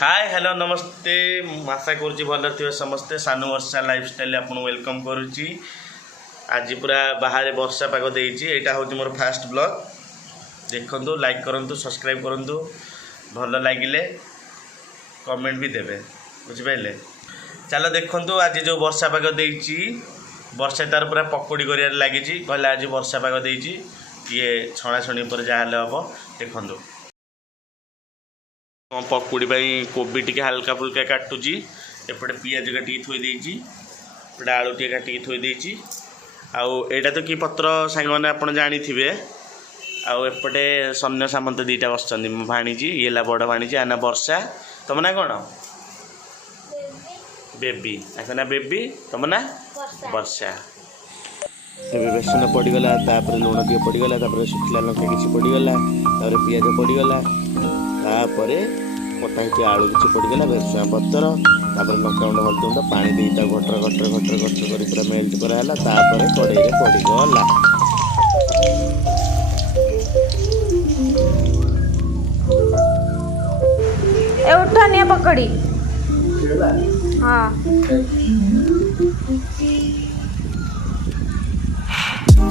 Hi hello नमस्ते आशा करुँची भल थे समस्ते सानू वर्षा लाइफस्टाइल आपन वेलकम करुँची। आज पूरा बाहर वर्षा पाग देइछि। एटा होची मोर फास्ट ब्लॉग। देखंतु लाइक करंतु सब्सक्राइब करंतु भल लागिले कमेंट भी देबे बुझि पाइले। चलो देखंतु आज जो वर्षा पाग देइछि वर्षा तार पूरा पकोड़ी करियार लागिछि। कहला आज वर्षा पाग देइछि ये छणा छणी पर जाहले हबो। देखंतु पकुड़ी कोबी टी हल्का फुल्का काटुची एपटे पियाज काटिकी थोई देइछि एपटे आलू टी काटिकी थोई देइछि। आउ एटा तो कि पत्र सांग मैंने आपन जानी थे। आउ एपटे सन्य सामंत दीटा बसचंदी मो भाणीजी येला बड़ भाणीजी आना वर्षा तुम ना कौन बेबी आसना बेबी तुम ना वर्षा। बेसन पड़गला लुण टे पड़गला शुखला लंका किसी पड़गला पियाज पड़गला कटा होती आलू किसी पड़गला भेरसुआ पतर लंका गुंड हल्दी गुंड पानी दे घटर घटर घटर घटर कर पूरा मेल्ट कराला कड़े पड़गला। उठानिया पकड़ी हाँ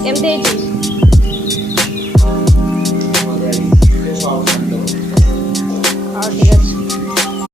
एमती ठीक है।